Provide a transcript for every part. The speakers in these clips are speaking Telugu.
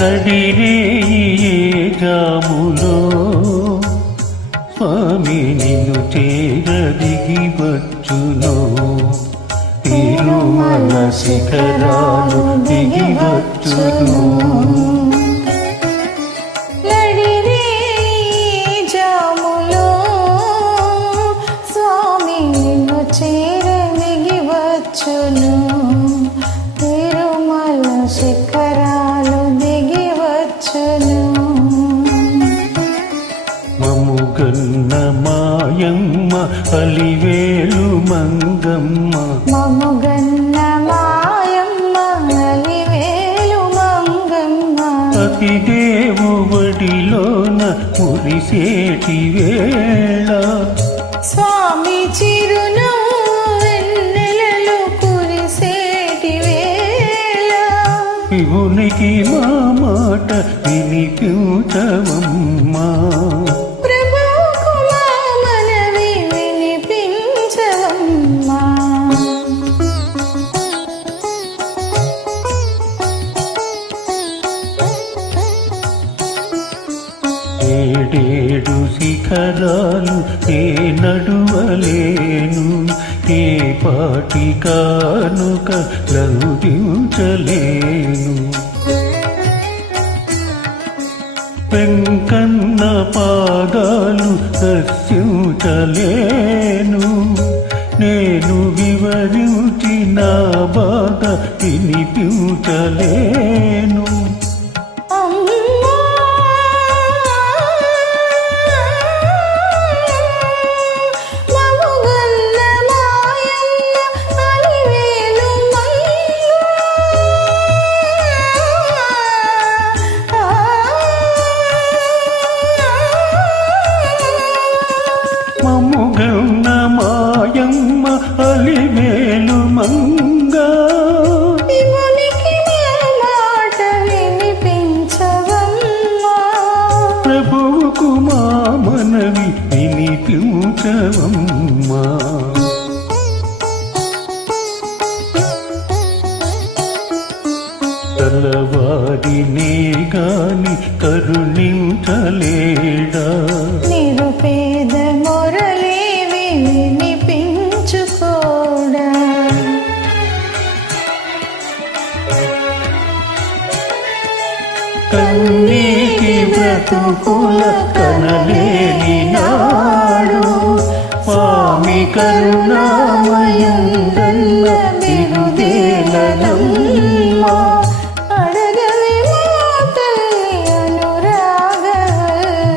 తడిరే జాములో స్వామి నిన్ను చేరదిగి వచ్చును తిరుమల శిఖరాలు దిగి వచ్చును చేరదిగి వచ్చును తిరుమల శిఖరాలు దిగి వచ్చును మముగన్న మాయమ్మ అలివేలు మంగమ్మ మముగన్న మాయమ్మ అలివేలు మంగమ్మ అతిదేవు వడిలోన మురిసేటి వేళ స్వామి చిరునవ్వు వెన్నెలలు కురిసేటి వేళ శివునికి మా మాట వినిపించవమ్మా ప్రభువుకు మా మనవి వినిపించవమ్మా ఏడేడు శిఖరాలు ఏ నడువలేను ఏ పాటి కానుక లంఘించలేను వెంకన్న పాదాలు దర్శించలేను నేను వివరించి నా బాధ వినిపించలేను మమ్ముగన్న మాయమ్మ అలివేలు మంగ శివునికి మాట వినిపించవమ్మా ప్రభువుకు మా మనవి వినిపించవమ్మా తలవారినే గాని కరుణించలేడా నిరుపేద మొరలేవి వినిపించుకోడా కన్నీటి బ్రతుకుల కనలేని నాడు స్వామి కరుణామయుండన్న బిరుదేలనమ్మా అడగవే మా తల్లి అనురాగవల్లి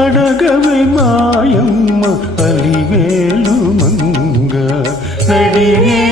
అడగవే మాయమ్మ అలివేలు మంగ నడిగే